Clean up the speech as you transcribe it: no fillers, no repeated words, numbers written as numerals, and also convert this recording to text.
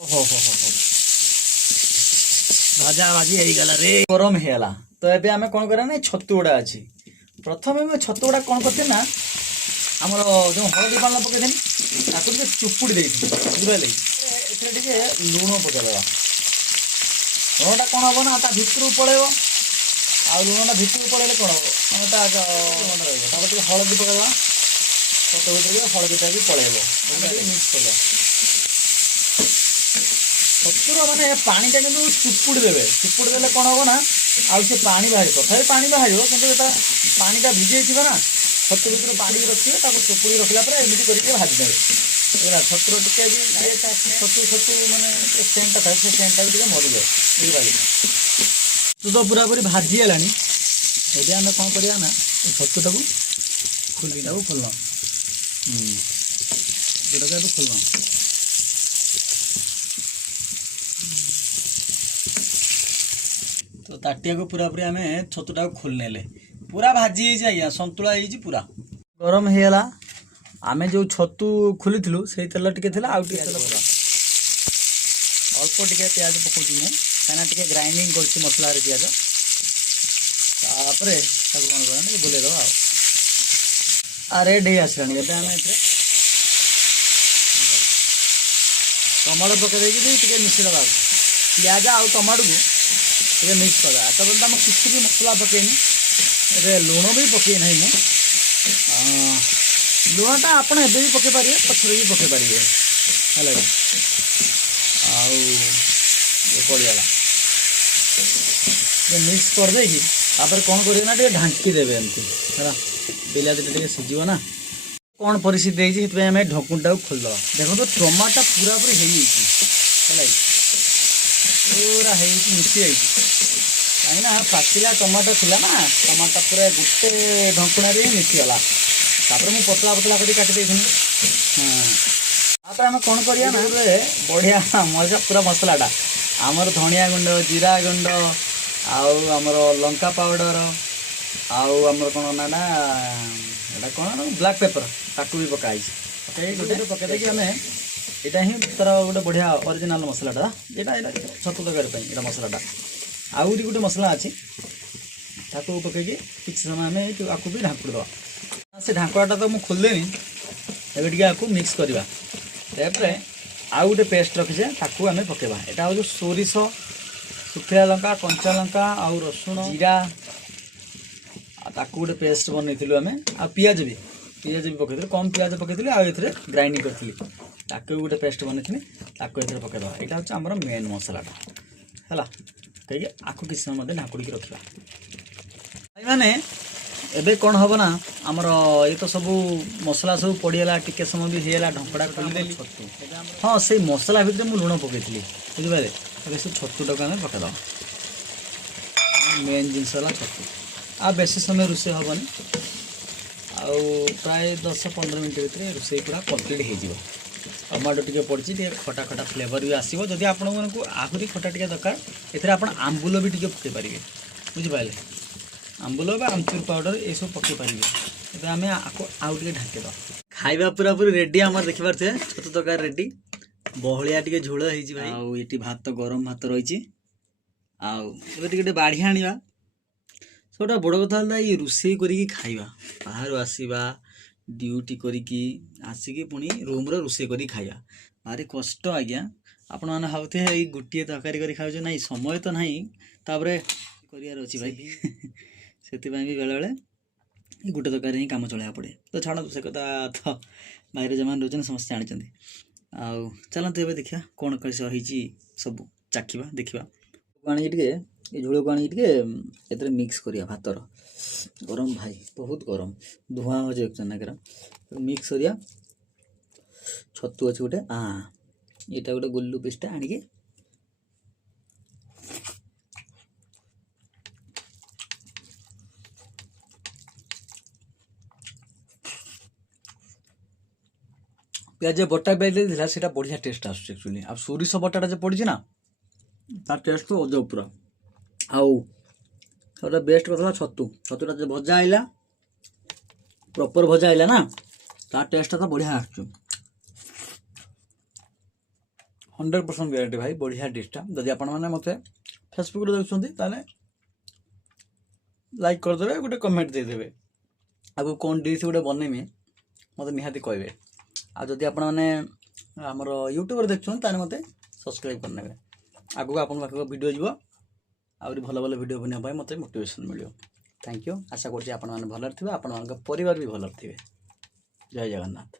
हो हो हो भाजा भाजी ହେଇଗଲା रे ଗରମ ହେଇଗଲା। ତ ଏବେ ଆମେ କ'ଣ କରିବା ନା ଛତୁ ଗୁଡ଼ା ଅଛି। ପ୍ରଥମେ ଆମେ ଛତୁ ଗୁଡ଼ା କ'ଣ କରିଥିଲେ ନା ଆମର ଯେଉଁ ହଳଦୀ ପାଣି ପକେଇଥିଲି ତାକୁ ଟିକେ ଚୁପୁଡ଼ି ଦେଇଥିଲି, ବୁଝିପାରିଲେ। ଏଥିରେ ଟିକେ ଲୁଣ ପକେଇଦେବା। ଲୁଣଟା କ'ଣ ହେବ ନା ତା ଭିତରକୁ ପଳେଇବ, ଆଉ ଲୁଣଟା ଭିତରକୁ ପଳେଇଲେ କ'ଣ ହେବ ମାନେ ତା ଲୁଣଟା ରହିବ। ତାପରେ ଟିକେ ହଳଦୀ ପକେଇଦେବା, ଛତୁ ଭିତରେ ହଳଦୀଟା ବି ପଳେଇବ, ଟିକେ ମିକ୍ସ କରିଦେବା। ଛତୁର ମାନେ ପାଣିଟା କିନ୍ତୁ ଚିପୁଡ଼ି ଦେବେ, ଚିପୁଡ଼ି ଦେଲେ କ'ଣ ହେବ ନା ଆଉ ସେ ପାଣି ବାହାରିବ, ତଥାପି ପାଣି ବାହାରିବ କିନ୍ତୁ ଏଟା ପାଣିଟା ଭିଜେଇଥିବ ନା, ଛତୁ ଭିତରେ ପାଣି ରଖିବେ, ତାକୁ ଚିପୁଡ଼ି ରଖିଲା ପରେ ଏମିତି କରିକି ଭାଜିଦେବେ। ବୁଝିଲା, ଛତୁର ଟିକେ ବି ଛତୁ ଛତୁ ମାନେ ସେଣ୍ଟଟା ଥାଏ, ସେ ସେଣ୍ଟଟା ବି ଟିକେ ମରିଯାଏ, ବୁଝିପାରିଲେ। ଛତୁ ତ ପୁରାପୁରି ଭାଜି ହେଲାଣି। ଏବେ ଆମେ କ'ଣ କରିବା ନା ଛତୁଟାକୁ ଖୋଲିଟାକୁ ଖୋଲିବା, ଛତୁଟାକୁ ଏବେ ଖୋଲିବା। तो ताटिया को पूरापूरी आम छतुटा खोल नेले पूरा भाजी आज्ञा संतुला पूरा गरम होगा। आम जो छतु खोली से तेल टे आउ तेल अल्प टे प्याज पकाऊँ मुझे कहीं ग्राइंडिंग कर मसला प्याज तापर कौन कर बुले दबा रेड हो आसला। टमाटो पकई मिसेद पिज आउ टमाटो को ये मिक्स कर तब आम किसी भी मसला पकईनी ए लुण भी पकई ना मुझे लुणटा आप भी पकई पारे पचर भी पकई पारे है पड़गला मिक्स कर देगी कौन कर ढांकी देवे एमती है बिलाती टे सीझ ना कौन परिस्थिति है आम ढकुणटा खोलदे। देखो तो टमाटा पूरा पूरी है पूरा मिसी जाइए कहीं पाचिला टमाटो थी ना टमाटो पूरा गोटे ढंकुणार ही मिसीगला मुझे पतला पतला कर काटी हाँ आम कौन करा ना बढ़िया मजा पूरा मसलाटा आमर धनिया गुंड जीरा गुंड आमर लंका पाउडर आमर कौन ना कौन ब्लैक पेपर ताकू भी पकाई गोटे पकईदे आम यहाँ ही तार गोटे बढ़िया ओरिजिनल मसलाटा यहाँ छतु तरकारी यहाँ मसलाटा आउरी गोटे मसला अच्छी ताकू पकई किसी समय आम आपको भी ढांकुड़वा से ढांकुड़ाटा तो मुझे खोलदेनी एवं आपको मिक्स करवा तापर आउ गोटे पेस्ट रखीचे ताकू आम पकेवा यहाँ हूँ सोरिष सुखिला लंका कंचा लंका आउ रसुण जीरा ताकू गोटे पेस्ट बनई आम आ पियाज भी पकई कम पियाज पकई आए ग्राइंडिंग करी ताकू गोटे पेस्ट बनई पकईदे यहाँ हूँ आम मेन मसलाटा है कहीं आपको किसी समय ढाकुड़ी रखा मैंने एबे कौन हम ना आमर ये तो सब मसला सब पड़गला टिके समय भी होगा ढंकड़ा खोलीदेली हाँ से मसला भितर मुझे लुण पकई बुझे से छतुटा को आम पकईद मेन जिनस छतु आ बेसी समय रोषे हेनी आउ प्राय 10-15 मिनट भितर रोषे पूरा कम्प्लीट हो टमाटो टे पड़ी खटा खटा फ्लेवर भी आसो जदि आपण को आहरी खटा टे दरकार एथरे आपण आंबुल भी टे पकई पारे बुझिपारे आंबुल आमचूर पाउडर ये सब पकई पारे आम आउ टे ढाकीद खाଇବା पूरा पूरी रेडी आम देखिपारे छतु तरकारी रेडी बहलिया टे झोल होती भात गरम भात रही बाढ़ी आनिबा सबटा बड़ कथा ये रोषे करिकी खाइबा बाहर आसीबा ड्यूटी करिकी आसिकी पुणी रूम रोषे करी खाइबा भारी कष्ट आज्ञा आपण मैंने भावते ये गोटे तरकारी कर खाऊ ना समय तो ना तापर करार अच्छी भाई से भी बेले बेले गोटे तरकारी ही कम चलवा पड़े तो छाड़ से कथा तो बाहर जो मैंने रोचन समस्त जानते आउ चलते ए देखा कौन कैसे होती सब चाखा देखा आनी ये झोल को आनी मिक्स करिया भातर गरम भाई बहुत गरम धुआं हो जाए मिक्स करिया छतु अच्छे गोटे यहाँ गोटे गुल्लू पीसटा आणिकी पियाज बटा पियाज से बढ़िया टेस्ट आसुच्छे एक्चुअली आ सोरिष बटाटा जो पड़ी ना तार टेस्ट तो अजब पूरा आउ बेस्ट कथा छतु छतुटा जो भजा आइला प्रॉपर भजा आइला ना तार टेस्ट तो बढ़िया आस 100% ग्यारंटी भाई बढ़िया डिशटा। जदि आपण मैंने मत फेसबुक देखुं लाइक करदे गोटे कमेंट देदेवे आगु कौन डिश गोटे बनैमी मत निहाती कहे। आदि आपण मैंने आमर यूट्यूब देखुं मत सब्सक्राइब करने आगू आपन पाखक वीडियो जीव आहरी भल भल वीडियो बनवाई मत मोटिवेशन मिल। Thank you. आशा करुँच आपण मैंने भलर थे, आपण परिवार भी भलर थे। जय जगन्नाथ।